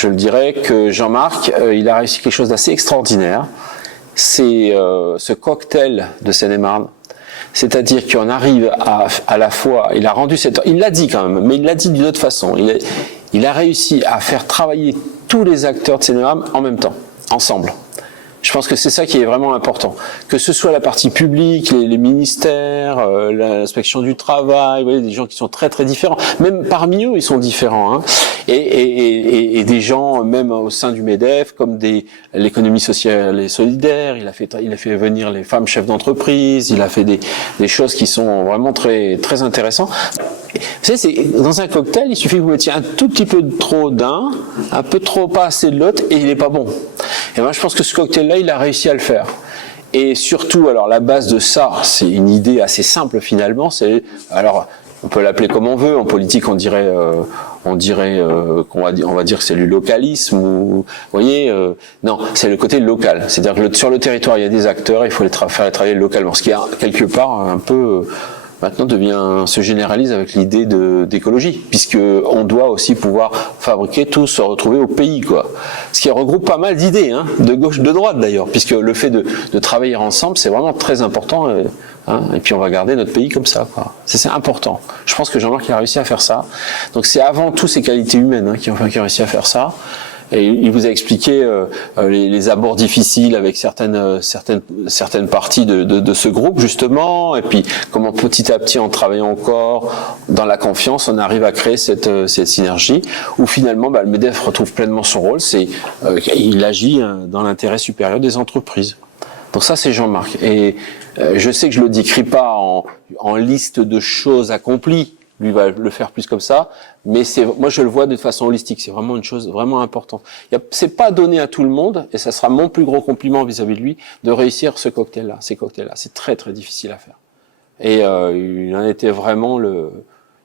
je le dirais que Jean-Marc, il a réussi quelque chose d'assez extraordinaire. C'est ce cocktail de Seine-et-Marne. C'est-à-dire qu'on arrive à la fois, il a rendu il l'a dit quand même, mais il l'a dit d'une autre façon. Il a réussi à faire travailler tous les acteurs de Seine-et-Marne en même temps, ensemble. Je pense que c'est ça qui est vraiment important. Que ce soit la partie publique, les ministères, l'inspection du travail, vous voyez, des gens qui sont très très différents. Même parmi eux, ils sont différents. Hein. Et des gens, même au sein du MEDEF, comme l'économie sociale et solidaire, il a fait venir les femmes chefs d'entreprise, il a fait des choses qui sont vraiment très très intéressantes. Vous savez, dans un cocktail, il suffit que vous mettiez un tout petit peu trop d'un, un peu trop pas assez de l'autre, et il n'est pas bon. Et moi, je pense que ce cocktail-là, il a réussi à le faire. Et surtout, alors la base de ça, c'est une idée assez simple finalement. Alors, on peut l'appeler comme on veut. En politique, on va dire que c'est du localisme ou, vous voyez, non, c'est le côté local. C'est-à-dire que sur le territoire, il y a des acteurs, il faut faire travailler localement. Ce qui est quelque part un peu maintenant se généralise avec l'idée d'écologie, puisque on doit aussi pouvoir fabriquer tout, se retrouver au pays, quoi. Ce qui regroupe pas mal d'idées, hein, de gauche, de droite d'ailleurs, puisque le fait de travailler ensemble, c'est vraiment très important, hein, et puis on va garder notre pays comme ça, quoi. C'est important. Je pense que Jean-Marc a réussi à faire ça. Donc c'est avant tout ses qualités humaines, hein, qui ont réussi à faire ça. Et il vous a expliqué les abords difficiles avec certaines parties de ce groupe justement, et puis comment petit à petit en travaillant encore dans la confiance, on arrive à créer cette synergie où finalement le MEDEF retrouve pleinement son rôle. Il agit dans l'intérêt supérieur des entreprises. Donc ça, c'est Jean-Marc. Et je sais que je le décris pas en liste de choses accomplies. Lui va le faire plus comme ça, mais moi je le vois de façon holistique. C'est vraiment une chose vraiment importante. C'est pas donné à tout le monde, et ça sera mon plus gros compliment vis-à-vis de lui de réussir ces cocktails-là. C'est très très difficile à faire. Et il en était vraiment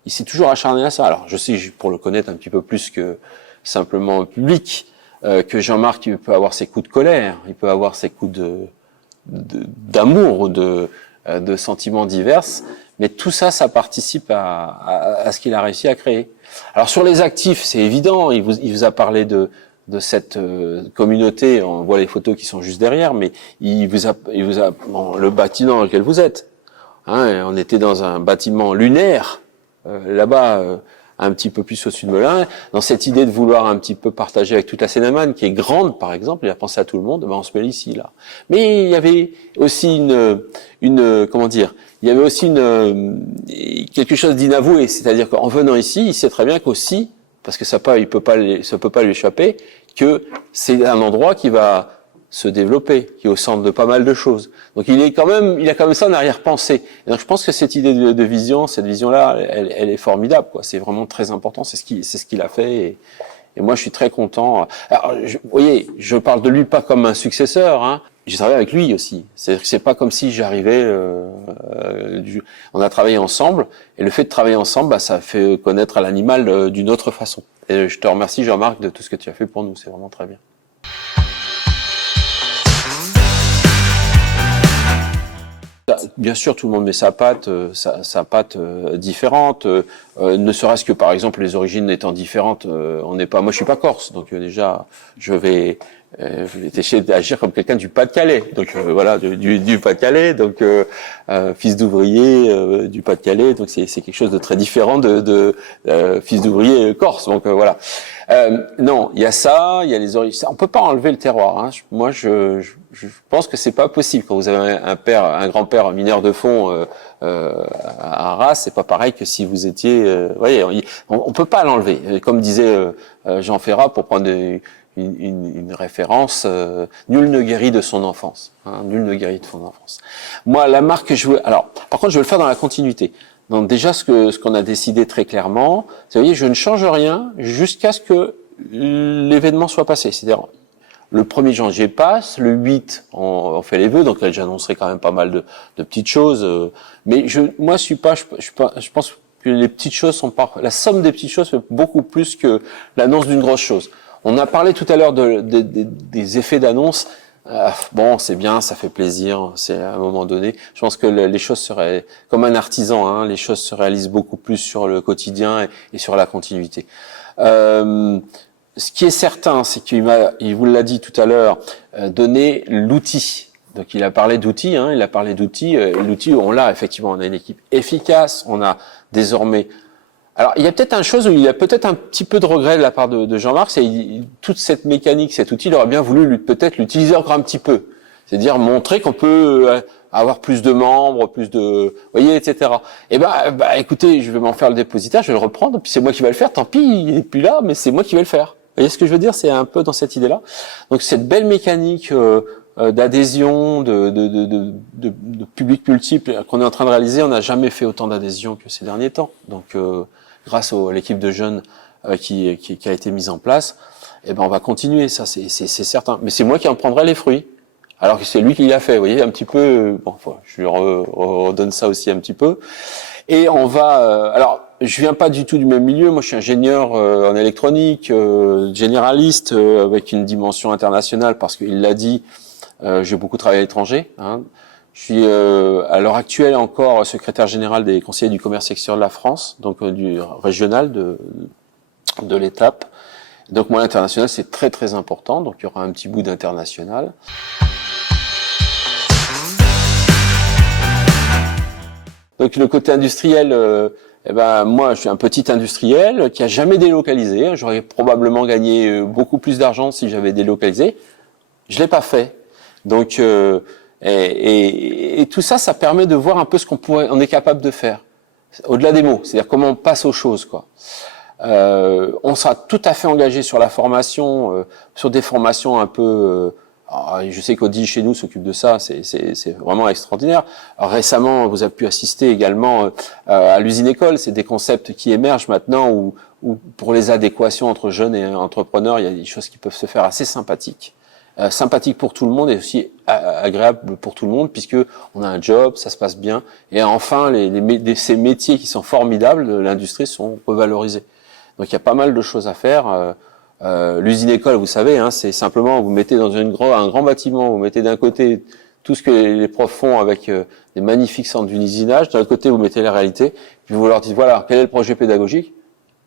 il s'est toujours acharné à ça. Alors je sais, pour le connaître un petit peu plus que simplement le public, que Jean-Marc il peut avoir ses coups de colère, il peut avoir ses coups d'amour ou de sentiments divers. Mais tout ça, ça participe à ce qu'il a réussi à créer. Alors sur les actifs, c'est évident, il vous a parlé de cette communauté, on voit les photos qui sont juste derrière, mais il vous a le bâtiment dans lequel vous êtes. Hein, on était dans un bâtiment lunaire, là-bas, un petit peu plus au sud de Melun, dans cette idée de vouloir un petit peu partager avec toute la Seine-et-Marne, qui est grande par exemple, il a pensé à tout le monde, on se met ici, là. Mais il y avait aussi comment dire, il y avait aussi quelque chose d'inavoué, c'est-à-dire qu'en venant ici, il sait très bien qu'aussi, parce que ça peut pas lui échapper, que c'est un endroit qui va se développer, qui est au centre de pas mal de choses. Donc il a quand même ça en arrière-pensée. Et donc je pense que cette idée de vision, cette vision-là, elle est formidable, quoi. C'est vraiment très important, c'est ce qu'il a fait. Et moi je suis très content. Alors, vous voyez, je parle de lui pas comme un successeur, hein. J'ai travaillé avec lui aussi. C'est pas comme si j'arrivais. On a travaillé ensemble, et le fait de travailler ensemble, ça fait connaître l'animal d'une autre façon. Et je te remercie, Jean-Marc, de tout ce que tu as fait pour nous. C'est vraiment très bien. Bien sûr, tout le monde met sa patte différente. Ne serait-ce que par exemple les origines étant différentes, moi je suis pas corse, donc déjà je vais essayer d'agir comme quelqu'un du Pas-de-Calais. Donc voilà, du Pas-de-Calais, donc fils d'ouvrier du Pas-de-Calais, donc c'est quelque chose de très différent de fils d'ouvrier corse. Donc voilà. Non, il y a ça, il y a les origines. On peut pas enlever le terroir. Hein. Moi, je pense que c'est pas possible quand vous avez un grand-père mineur de fond à Arras, c'est pas pareil que si vous étiez. Voyez, on peut pas l'enlever. Comme disait Jean Ferrat, pour prendre une référence, nul ne guérit de son enfance. Hein, nul ne guérit de son enfance. Moi, la marque que je veux. Alors, par contre, je veux le faire dans la continuité. Donc déjà, ce qu'on a décidé très clairement, c'est, vous voyez, je ne change rien jusqu'à ce que l'événement soit passé. C'est-à-dire, le 1er janvier passe, le 8, on fait les vœux, donc là, j'annoncerai quand même pas mal de petites choses. Mais je pense que les petites choses sont pas, la somme des petites choses fait beaucoup plus que l'annonce d'une grosse chose. On a parlé tout à l'heure des effets d'annonce. Bon, c'est bien, ça fait plaisir, c'est à un moment donné. Je pense que les choses seraient, comme un artisan, hein, les choses se réalisent beaucoup plus sur le quotidien et sur la continuité. ce qui est certain, c'est il vous l'a dit tout à l'heure, donné l'outil. Donc il a parlé d'outils, hein, il a parlé d'outils. L'outil, on l'a effectivement, on a une équipe efficace, on a désormais. Alors il y a peut-être une chose où il y a peut-être un petit peu de regret de la part de Jean-Marc, c'est toute cette mécanique, cet outil, il aurait bien voulu peut-être l'utiliser encore un petit peu. C'est-à-dire montrer qu'on peut avoir plus de membres, plus de, vous voyez, etc. Et écoutez, je vais m'en faire le dépositaire, je vais le reprendre, puis c'est moi qui vais le faire. Tant pis, il est plus là, mais c'est moi qui vais le faire. Vous voyez ce que je veux dire? C'est un peu dans cette idée-là. Donc cette belle mécanique d'adhésion, de public multiple qu'on est en train de réaliser, on n'a jamais fait autant d'adhésion que ces derniers temps. Donc grâce à l'équipe de jeunes qui a été mise en place, on va continuer. Ça, c'est certain. Mais c'est moi qui en prendrai les fruits. Alors que c'est lui qui l'a fait, vous voyez, un petit peu. Je lui redonne ça aussi un petit peu. Et on va. Alors, je viens pas du tout du même milieu. Moi, je suis ingénieur en électronique, généraliste, avec une dimension internationale, parce qu'il l'a dit. J'ai beaucoup travaillé à l'étranger. Hein. Je suis à l'heure actuelle encore secrétaire général des conseillers du commerce extérieur de la France, donc du régional de l'étape. Donc moi, l'international, c'est très très important. Donc il y aura un petit bout d'international. Donc le côté industriel, moi je suis un petit industriel qui a jamais délocalisé. J'aurais probablement gagné beaucoup plus d'argent si j'avais délocalisé. Je l'ai pas fait. Donc et tout ça, ça permet de voir un peu ce on est capable de faire au-delà des mots. C'est-à-dire comment on passe aux choses, quoi. On sera tout à fait engagé sur la formation, sur des formations un peu. Je sais qu'Audi chez nous s'occupe de ça, c'est vraiment extraordinaire. Alors, récemment, vous avez pu assister également à l'usine école. C'est des concepts qui émergent maintenant où pour les adéquations entre jeunes et entrepreneurs, il y a des choses qui peuvent se faire assez sympathiques. Sympathique pour tout le monde et aussi agréable pour tout le monde puisque on a un job, ça se passe bien et enfin ces métiers qui sont formidables de l'industrie sont revalorisés. Donc il y a pas mal de choses à faire. L'usine école, vous savez, hein, c'est simplement vous mettez dans un grand bâtiment, vous mettez d'un côté tout ce que les profs font avec des magnifiques centres d'usinage, de l'autre côté vous mettez la réalité, puis vous leur dites voilà quel est le projet pédagogique.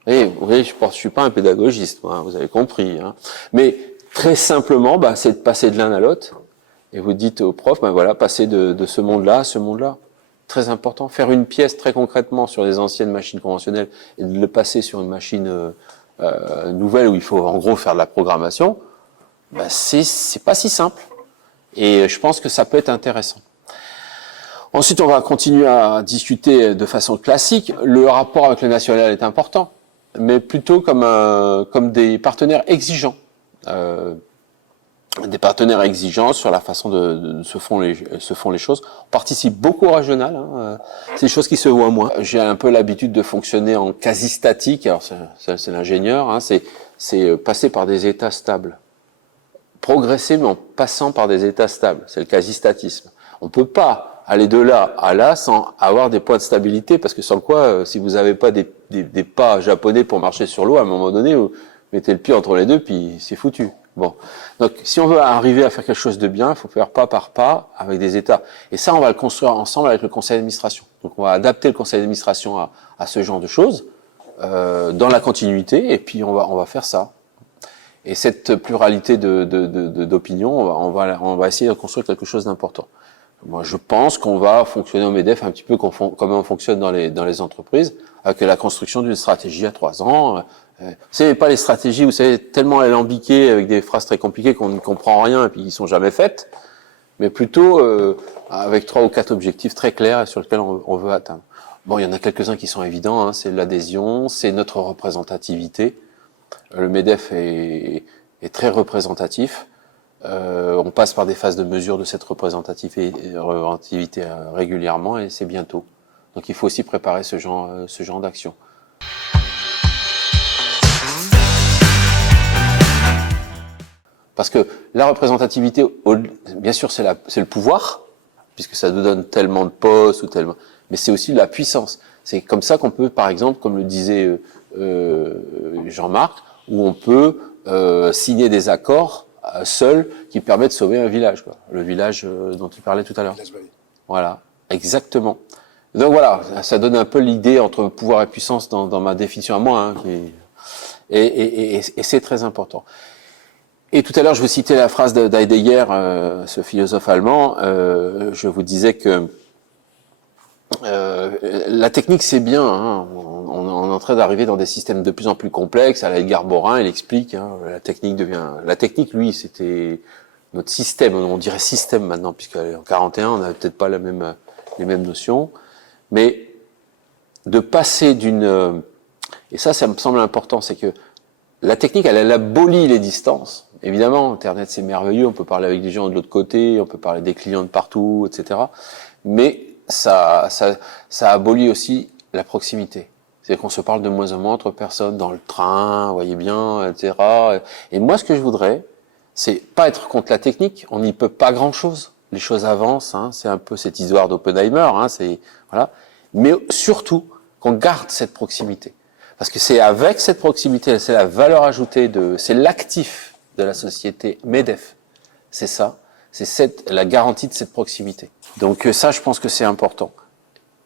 Et vous voyez, je suis pas un pédagogiste, moi, vous avez compris. Hein. Mais très simplement, c'est de passer de l'un à l'autre. Et vous dites au prof, voilà, passer de ce monde-là à ce monde-là. Très important. Faire une pièce très concrètement sur les anciennes machines conventionnelles et de le passer sur une machine nouvelle où il faut en gros faire de la programmation, c'est pas si simple. Et je pense que ça peut être intéressant. Ensuite, on va continuer à discuter de façon classique. Le rapport avec le national est important, mais plutôt comme des partenaires exigeants. Des partenaires exigeants sur la façon de se font les choses. On participe beaucoup au régional, hein, c'est des choses qui se voient moins. J'ai un peu l'habitude de fonctionner en quasi statique, alors c'est l'ingénieur, hein, c'est passer par des états stables. Progresser mais en passant par des états stables, c'est le quasi-statisme. On peut pas aller de là à là sans avoir des points de stabilité, parce que sans quoi, si vous n'avez pas des pas japonais pour marcher sur l'eau, à un moment donné, vous mettez le pied entre les deux, puis c'est foutu. Bon, donc si on veut arriver à faire quelque chose de bien, il faut faire pas par pas avec des états. Et ça, on va le construire ensemble avec le conseil d'administration. Donc on va adapter le conseil d'administration à ce genre de choses, dans la continuité, et puis on va faire ça. Et cette pluralité d'opinions, on va essayer de construire quelque chose d'important. Moi, je pense qu'on va fonctionner au MEDEF un petit peu comme on fonctionne dans les entreprises, avec la construction d'une stratégie à 3 ans. C'est pas les stratégies, vous savez, tellement alambiquées avec des phrases très compliquées qu'on ne comprend rien et puis qui sont jamais faites, mais plutôt avec 3 ou 4 objectifs très clairs et sur lesquels on veut atteindre. Bon, il y en a quelques-uns qui sont évidents, hein, c'est l'adhésion, c'est notre représentativité. Le MEDEF est très représentatif. On passe par des phases de mesure de cette représentativité régulièrement et c'est bientôt. Donc il faut aussi préparer ce genre d'action. Parce que la représentativité, bien sûr, c'est le pouvoir, puisque ça nous donne tellement de postes ou tellement, mais c'est aussi la puissance. C'est comme ça qu'on peut, par exemple, comme le disait Jean-Marc, où on peut signer des accords seuls qui permettent de sauver un village, quoi. Le village dont tu parlais tout à l'heure. Voilà, exactement. Donc voilà, ça donne un peu l'idée entre pouvoir et puissance dans ma définition à moi, hein, Et c'est très important. Et tout à l'heure, je vous citais la phrase d'Heidegger, ce philosophe allemand. Je vous disais que la technique, c'est bien. Hein. On est en train d'arriver dans des systèmes de plus en plus complexes. À la Edgar Morin, il explique. Hein, la technique devient. La technique, lui, c'était notre système. On dirait système maintenant, puisqu'en 41, on n'avait peut-être pas les mêmes notions. Mais de passer d'une. Et ça me semble important, c'est que la technique, elle abolit les distances. Évidemment, Internet, c'est merveilleux. On peut parler avec des gens de l'autre côté, on peut parler des clients de partout, etc. Mais ça abolit aussi la proximité. C'est qu'on se parle de moins en moins entre personnes dans le train, vous voyez bien, etc. Et moi, ce que je voudrais, c'est pas être contre la technique. On n'y peut pas grand-chose. Les choses avancent. Hein, c'est un peu cette histoire d'Oppenheimer. Hein, c'est voilà. Mais surtout qu'on garde cette proximité. Parce que c'est avec cette proximité, c'est la valeur ajoutée c'est l'actif de la société MEDEF. C'est ça. C'est la garantie de cette proximité. Donc ça, je pense que c'est important.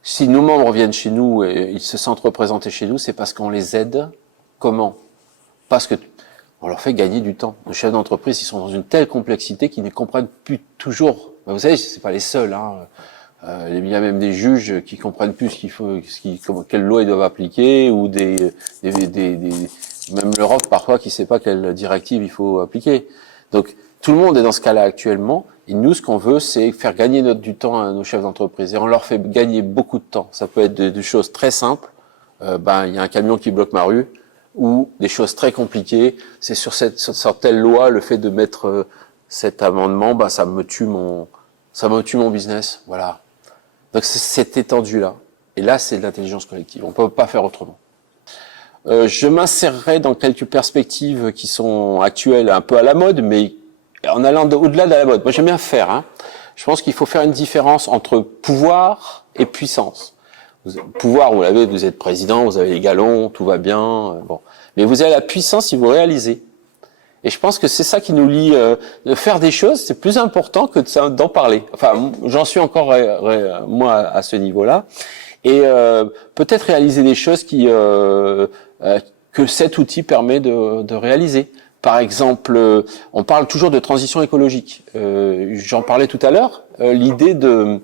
Si nos membres viennent chez nous et ils se sentent représentés chez nous, c'est parce qu'on les aide. Comment? Parce que on leur fait gagner du temps. Nos chefs d'entreprise, ils sont dans une telle complexité qu'ils ne comprennent plus toujours. Vous savez, c'est pas les seuls. Hein. Il y a même des juges qui comprennent plus quelle loi ils doivent appliquer, ou même l'Europe parfois qui sait pas quelle directive il faut appliquer. Donc tout le monde est dans ce cas-là actuellement. Et nous, ce qu'on veut, c'est faire gagner du temps à nos chefs d'entreprise. Et on leur fait gagner beaucoup de temps. Ça peut être des choses très simples. Il y a un camion qui bloque ma rue, ou des choses très compliquées. C'est sur telle loi, le fait de mettre cet amendement, ça me tue mon business. Voilà. Donc c'est cette étendue-là. Et là, c'est de l'intelligence collective. On peut pas faire autrement. Je m'insérerai dans quelques perspectives qui sont actuelles, un peu à la mode, mais en allant au-delà de la mode. Moi, j'aime bien faire. Hein. Je pense qu'il faut faire une différence entre pouvoir et puissance. Pouvoir, vous l'avez, vous êtes président, vous avez les galons, tout va bien. Bon, mais vous avez la puissance si vous réalisez. Et je pense que c'est ça qui nous lie. De faire des choses, c'est plus important que d'en parler. Enfin, j'en suis encore moi à ce niveau-là. Et peut-être réaliser des choses que cet outil permet de réaliser. Par exemple, on parle toujours de transition écologique. J'en parlais tout à l'heure. L'idée de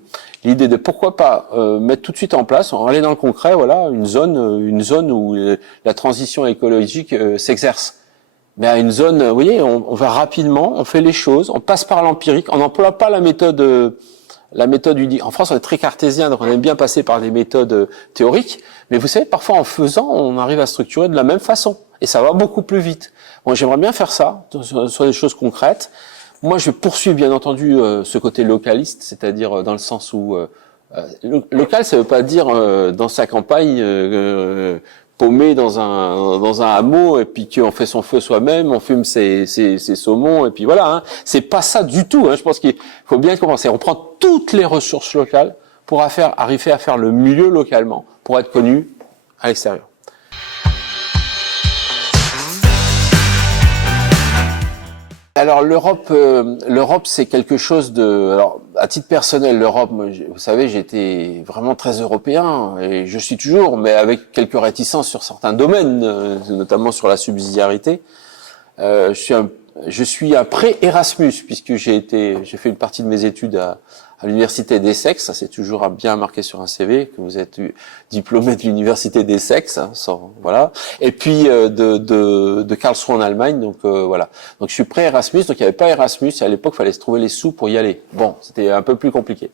pourquoi pas mettre tout de suite en place, on va aller dans le concret, voilà, une zone où la transition écologique s'exerce. Mais à une zone, vous voyez, on va rapidement, on fait les choses, on passe par l'empirique, on n'emploie pas la méthode unique. En France, on est très cartésien, donc on aime bien passer par des méthodes théoriques. Mais vous savez, parfois en faisant, on arrive à structurer de la même façon. Et ça va beaucoup plus vite. Moi, j'aimerais bien faire ça, sur des choses concrètes. Moi, je poursuis bien entendu ce côté localiste, c'est-à-dire dans le sens où local, ça veut pas dire dans sa campagne paumé dans un hameau et puis qu'on fait son feu soi-même, on fume ses saumons et puis voilà. Hein. C'est pas ça du tout. Hein. Je pense qu'il faut bien commencer. On prend toutes les ressources locales pour arriver à faire le mieux localement, pour être connu à l'extérieur. Alors l'Europe, c'est quelque chose de. Alors à titre personnel, l'Europe, vous savez, j'étais vraiment très européen et je suis toujours, mais avec quelques réticences sur certains domaines, notamment sur la subsidiarité. Je suis un pré-Erasmus puisque j'ai fait une partie de mes études à l'université d'Essex. Ça c'est toujours bien marqué sur un CV que vous êtes diplômé de l'université d'Essex, hein, voilà. Et puis de Karlsruhe en Allemagne, donc voilà. Donc je suis pré-Erasmus, donc il n'y avait pas Erasmus. Et à l'époque, il fallait se trouver les sous pour y aller. Bon, c'était un peu plus compliqué.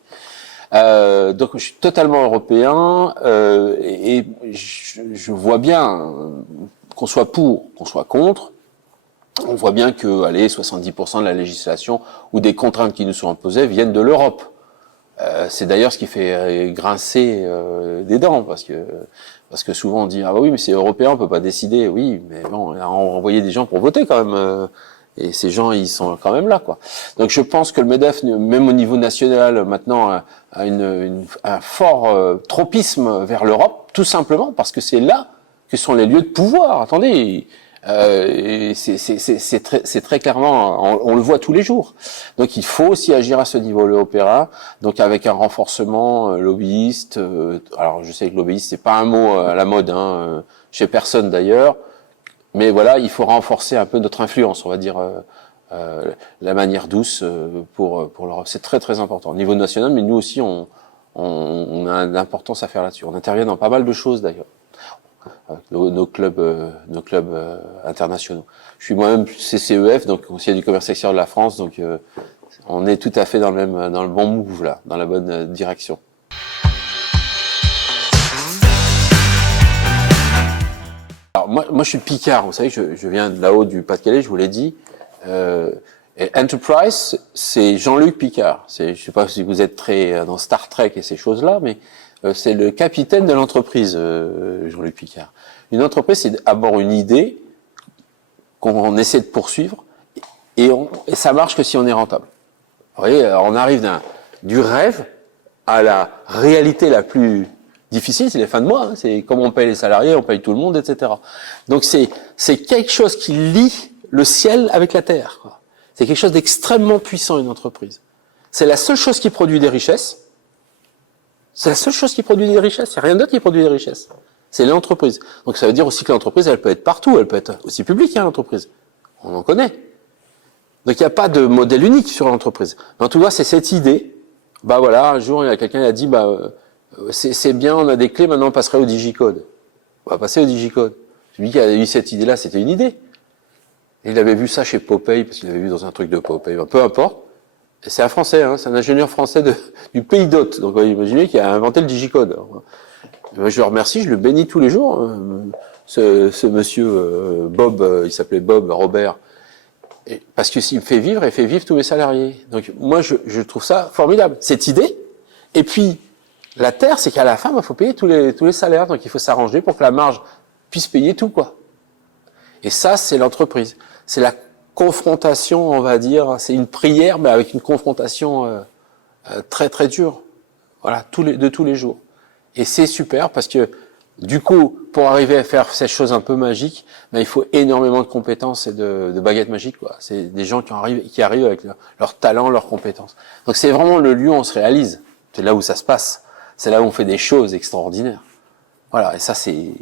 Donc je suis totalement européen et je vois bien qu'on soit pour, qu'on soit contre. On voit bien que, 70% de la législation ou des contraintes qui nous sont imposées viennent de l'Europe. C'est d'ailleurs ce qui fait grincer des dents, parce que souvent on dit ah bah oui mais c'est européen, on peut pas décider. Oui, mais bon, on a envoyé des gens pour voter quand même, et ces gens ils sont quand même là quoi. Donc je pense que le MEDEF, même au niveau national maintenant, a un fort tropisme vers l'Europe, tout simplement parce que c'est là que sont les lieux de pouvoir. Attendez. C'est très clairement, on le voit tous les jours. Donc il faut aussi agir à ce niveau européen, donc avec un renforcement lobbyiste. Alors je sais que lobbyiste c'est pas un mot à la mode, hein, chez personne d'ailleurs. Mais voilà, il faut renforcer un peu notre influence, on va dire, la manière douce pour l'Europe. C'est très très important au niveau national, mais nous aussi, on a d'importance à faire là-dessus. On intervient dans pas mal de choses d'ailleurs, nos clubs internationaux. Je suis moi-même CCEF, donc conseiller du commerce extérieur de la France, donc on est tout à fait dans le bon move là, dans la bonne direction. Alors moi je suis Picard, vous savez, je viens de là-haut du Pas-de-Calais, je vous l'ai dit. Et Enterprise, c'est Jean-Luc Picard. Je sais pas si vous êtes très dans Star Trek et ces choses-là, mais c'est le capitaine de l'entreprise, Jean-Luc Picard. Une entreprise, c'est d'abord une idée qu'on essaie de poursuivre, et ça marche que si on est rentable. Vous voyez, on arrive du rêve à la réalité la plus difficile, c'est les fins de mois. Hein, c'est comment on paye les salariés, on paye tout le monde, etc. Donc c'est quelque chose qui lie le ciel avec la terre, quoi. C'est quelque chose d'extrêmement puissant, une entreprise. C'est la seule chose qui produit des richesses. C'est la seule chose qui produit des richesses. Il n'y a rien d'autre qui produit des richesses. C'est l'entreprise. Donc ça veut dire aussi que l'entreprise, elle peut être partout. Elle peut être aussi publique, hein, l'entreprise. On en connaît. Donc il n'y a pas de modèle unique sur l'entreprise. Mais en tout cas, c'est cette idée. Bah voilà, un jour, il y a quelqu'un qui a dit, c'est bien, on a des clés, maintenant on passerait au digicode. On va passer au digicode. Celui qui a eu cette idée-là, c'était une idée. Il avait vu ça chez Popeye, parce qu'il avait vu dans un truc de Popeye. Peu importe. C'est un Français, hein, c'est un ingénieur français du pays d'Hôte. Donc, vous imaginez qu'il a inventé le digicode. Moi, je le remercie, je le bénis tous les jours. Ce monsieur Bob, il s'appelait Bob Robert, parce que s'il me fait vivre, il fait vivre tous mes salariés. Donc, moi, je trouve ça formidable. Cette idée. Et puis, la terre, c'est qu'à la fin, il faut payer tous les salaires. Donc, il faut s'arranger pour que la marge puisse payer tout, quoi. Et ça, c'est l'entreprise. C'est la confrontation, on va dire, c'est une prière, mais avec une confrontation très très dure, voilà, de tous les jours. Et c'est super parce que du coup, pour arriver à faire ces choses un peu magiques, il faut énormément de compétences et de baguettes magiques, quoi. C'est des gens qui arrivent avec leur talent, leurs compétences. Donc c'est vraiment le lieu où on se réalise. C'est là où ça se passe. C'est là où on fait des choses extraordinaires. Voilà, et ça c'est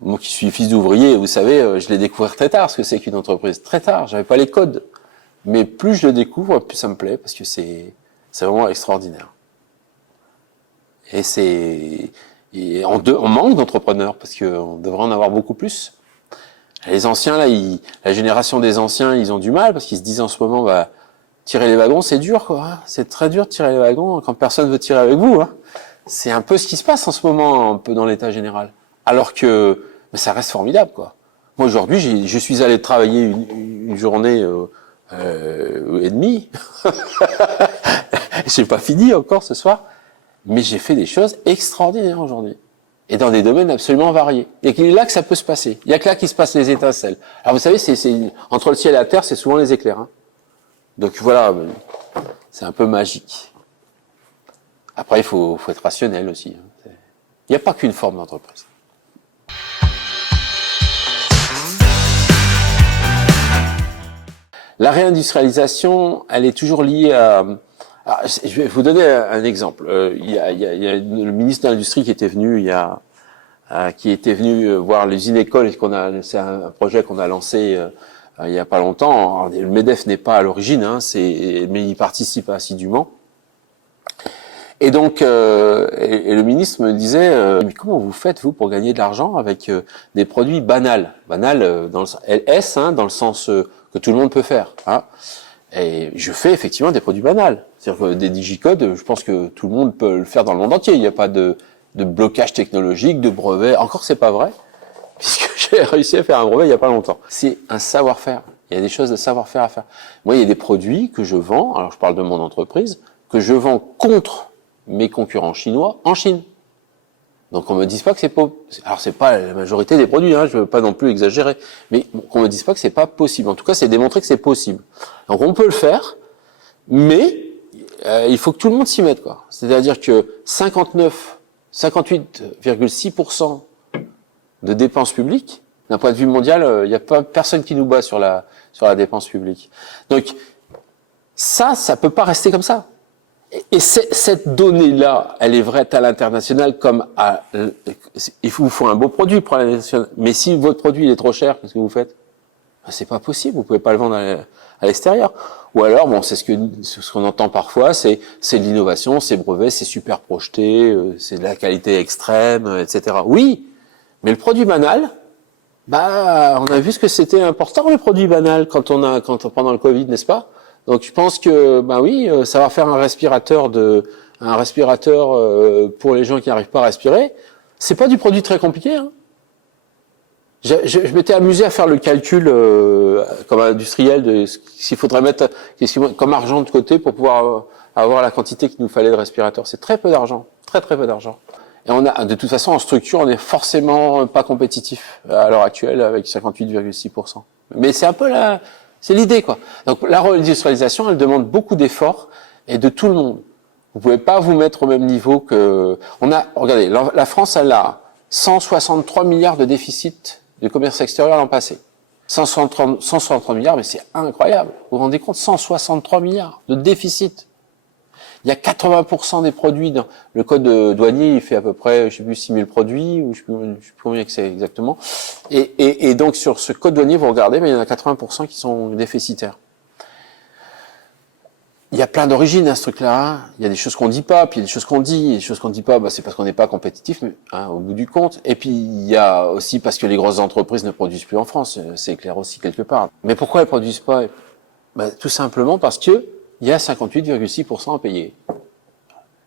moi qui suis fils d'ouvrier, vous savez, je l'ai découvert très tard, ce que c'est qu'une entreprise. Très tard, j'avais pas les codes. Mais plus je le découvre, plus ça me plaît, parce que c'est vraiment extraordinaire. Et on manque d'entrepreneurs, parce qu'on devrait en avoir beaucoup plus. Les anciens, là, la génération des anciens, ils ont du mal, parce qu'ils se disent en ce moment, tirer les wagons, c'est dur, quoi. Hein. C'est très dur de tirer les wagons quand personne veut tirer avec vous. Hein. C'est un peu ce qui se passe en ce moment, un peu dans l'état général. Alors que ça reste formidable, quoi. Moi, aujourd'hui, je suis allé travailler une journée et demie. J'ai pas fini encore ce soir, mais j'ai fait des choses extraordinaires aujourd'hui. Et dans des domaines absolument variés. Et qu'il est là que ça peut se passer. Il y a que là qu'il se passe les étincelles. Alors vous savez, c'est entre le ciel et la terre, c'est souvent les éclairs. Hein. Donc voilà, c'est un peu magique. Après, il faut être rationnel aussi. Hein. Il n'y a pas qu'une forme d'entreprise. La réindustrialisation, elle est toujours liée à... Alors, je vais vous donner un exemple. Il y a le ministre de l'Industrie qui était venu voir l'usine école. C'est un projet qu'on a lancé il y a pas longtemps. Alors, le MEDEF n'est pas à l'origine, hein, mais il participe assidûment. Et donc, et le ministre me disait, mais comment vous faites vous pour gagner de l'argent avec des produits banals, dans le LS, hein, dans le sens que tout le monde peut faire. Hein. Et je fais effectivement des produits banals, c'est-à-dire que des digicodes, je pense que tout le monde peut le faire dans le monde entier. Il n'y a pas de blocage technologique, de brevet. Encore, c'est pas vrai, puisque j'ai réussi à faire un brevet il y a pas longtemps. C'est un savoir-faire. Il y a des choses de savoir-faire à faire. Moi, il y a des produits que je vends. Alors, je parle de mon entreprise que je vends contre mes concurrents chinois en Chine. Donc on me dise pas que c'est pas... Alors c'est pas la majorité des produits, hein, je veux pas non plus exagérer, mais qu'on me dise pas que c'est pas possible. En tout cas, c'est démontré que c'est possible. Donc on peut le faire, mais il faut que tout le monde s'y mette, quoi. C'est-à-dire que 58,6% de dépenses publiques, d'un point de vue mondial, il n'y a pas personne qui nous bat sur la dépense publique. Donc ça peut pas rester comme ça. Et cette donnée-là, elle est vraie à l'international comme il vous faut un beau produit pour l'international. Mais si votre produit il est trop cher, qu'est-ce que vous faites? Ben, c'est pas possible, vous pouvez pas le vendre à l'extérieur. Ou alors, bon, c'est ce qu'on entend parfois, c'est de l'innovation, c'est brevet, c'est super projeté, c'est de la qualité extrême, etc. Oui, mais le produit banal, bah, on a vu ce que c'était important le produit banal pendant le Covid, n'est-ce pas? Donc je pense que bah oui, ça va faire un respirateur pour les gens qui n'arrivent pas à respirer. C'est pas du produit très compliqué. Hein. Je m'étais amusé à faire le calcul comme industriel de ce qu'il faudrait mettre comme argent de côté pour pouvoir avoir la quantité qu'il nous fallait de respirateurs. C'est très peu d'argent, très peu d'argent. Et de toute façon, en structure, on est forcément pas compétitif à l'heure actuelle avec 58,6%. Mais c'est un peu c'est l'idée, quoi. Donc, la réindustrialisation, elle demande beaucoup d'efforts et de tout le monde. Vous pouvez pas vous mettre au même niveau regardez, la France, elle a 163 milliards de déficit de commerce extérieur l'an passé. 163 milliards, mais c'est incroyable. Vous vous rendez compte? 163 milliards de déficit. Il y a 80% des produits dans le code douanier, il fait à peu près, je sais plus, 6000 produits, ou je sais plus combien que c'est exactement. Et donc, sur ce code douanier, vous regardez, mais il y en a 80% qui sont déficitaires. Il y a plein d'origines à ce truc-là. Hein. Il y a des choses qu'on dit pas, puis il y a des choses qu'on dit. Et les choses qu'on dit pas, bah, c'est parce qu'on n'est pas compétitif, au bout du compte. Et puis, il y a aussi parce que les grosses entreprises ne produisent plus en France. C'est clair aussi quelque part. Mais pourquoi elles produisent pas? Bah, tout simplement parce que il y a 58,6% à payer.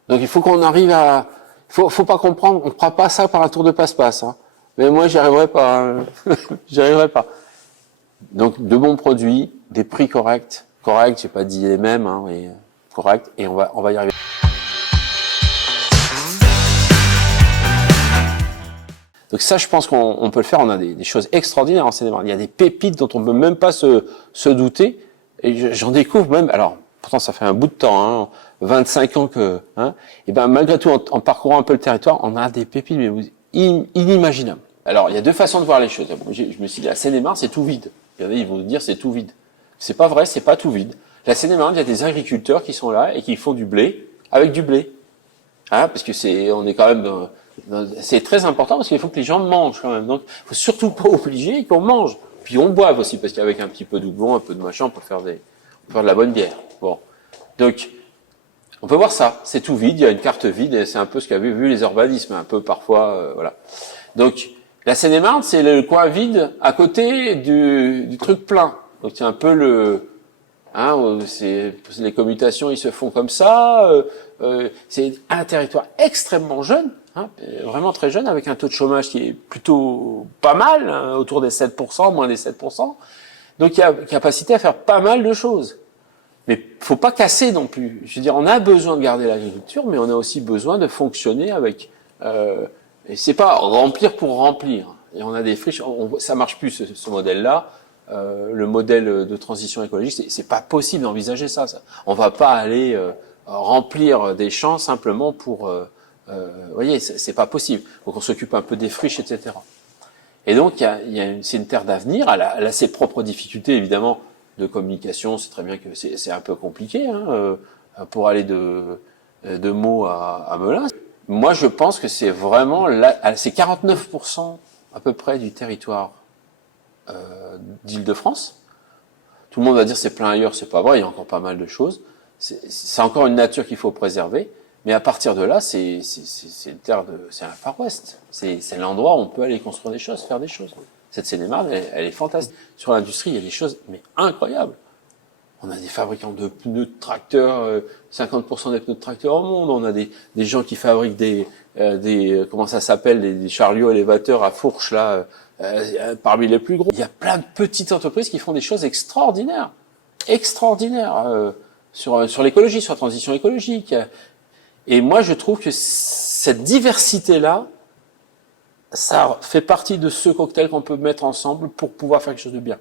Donc il faut qu'on arrive à... Faut pas comprendre, on ne fera pas ça par un tour de passe-passe. Hein. Mais moi, j'y arriverai pas. Hein. J'y arriverai pas. Donc de bons produits, des prix corrects, j'ai pas dit les mêmes, hein, mais corrects, et on va y arriver. Donc ça, je pense qu'on peut le faire. On a des choses extraordinaires en Seine-et-Marne. Il y a des pépites dont on ne peut même pas se douter. Et j'en découvre même... Alors, pourtant, ça fait un bout de temps, hein, 25 ans et ben malgré tout, en parcourant un peu le territoire, on a des pépites mais inimaginables. Alors, il y a deux façons de voir les choses. Je me suis dit, la Seine-et-Marne, c'est tout vide. Il y en a, ils vont dire, c'est tout vide. C'est pas vrai, c'est pas tout vide. La Seine-et-Marne, il y a des agriculteurs qui sont là et qui font du blé avec du blé. Hein, parce que on est quand même c'est très important parce qu'il faut que les gens mangent quand même. Donc, faut surtout pas obliger qu'on mange. Puis on boive aussi, parce qu'avec un petit peu de doublon, un peu de machin, on peut faire de la bonne bière. Bon. Donc, on peut voir ça. C'est tout vide, il y a une carte vide, et c'est un peu ce qu'avaient vu les urbanismes, un peu parfois, voilà. Donc, la Seine-et-Marne, c'est le coin vide à côté du truc plein. Donc, c'est un peu les commutations, ils se font comme ça. C'est un territoire extrêmement jeune. Hein, vraiment très jeune, avec un taux de chômage qui est plutôt pas mal, hein, autour des 7%, moins des 7%. Donc il y a capacité à faire pas mal de choses. Mais faut pas casser non plus. Je veux dire, on a besoin de garder l'agriculture, mais on a aussi besoin de fonctionner avec... et c'est pas remplir pour remplir. Et on a des friches, ça marche plus ce modèle-là. Le modèle de transition écologique, c'est pas possible d'envisager ça. On va pas aller remplir des champs simplement pour... vous voyez, c'est pas possible. Donc on s'occupe un peu des friches, etc. Et donc c'est une terre d'avenir. Elle a ses propres difficultés, évidemment, de communication. C'est très bien que c'est un peu compliqué hein, pour aller de Meaux à Melun. Moi, je pense que c'est vraiment c'est 49% à peu près du territoire d'Île-de-France. Tout le monde va dire c'est plein ailleurs, c'est pas vrai. Il y a encore pas mal de choses. C'est encore une nature qu'il faut préserver. Mais à partir de là, c'est une terre c'est un Far West. C'est l'endroit où on peut aller construire des choses, faire des choses. Cette Seine-et-Marne, elle est fantastique. Sur l'industrie, il y a des choses, mais incroyables. On a des fabricants de pneus de tracteurs, 50% des pneus de tracteurs au monde. On a des gens qui fabriquent des comment ça s'appelle, des chariots élévateurs à fourche, là, parmi les plus gros. Il y a plein de petites entreprises qui font des choses extraordinaires. Extraordinaires. Sur l'écologie, sur la transition écologique. Et moi, je trouve que cette diversité-là, ça fait partie de ce cocktail qu'on peut mettre ensemble pour pouvoir faire quelque chose de bien.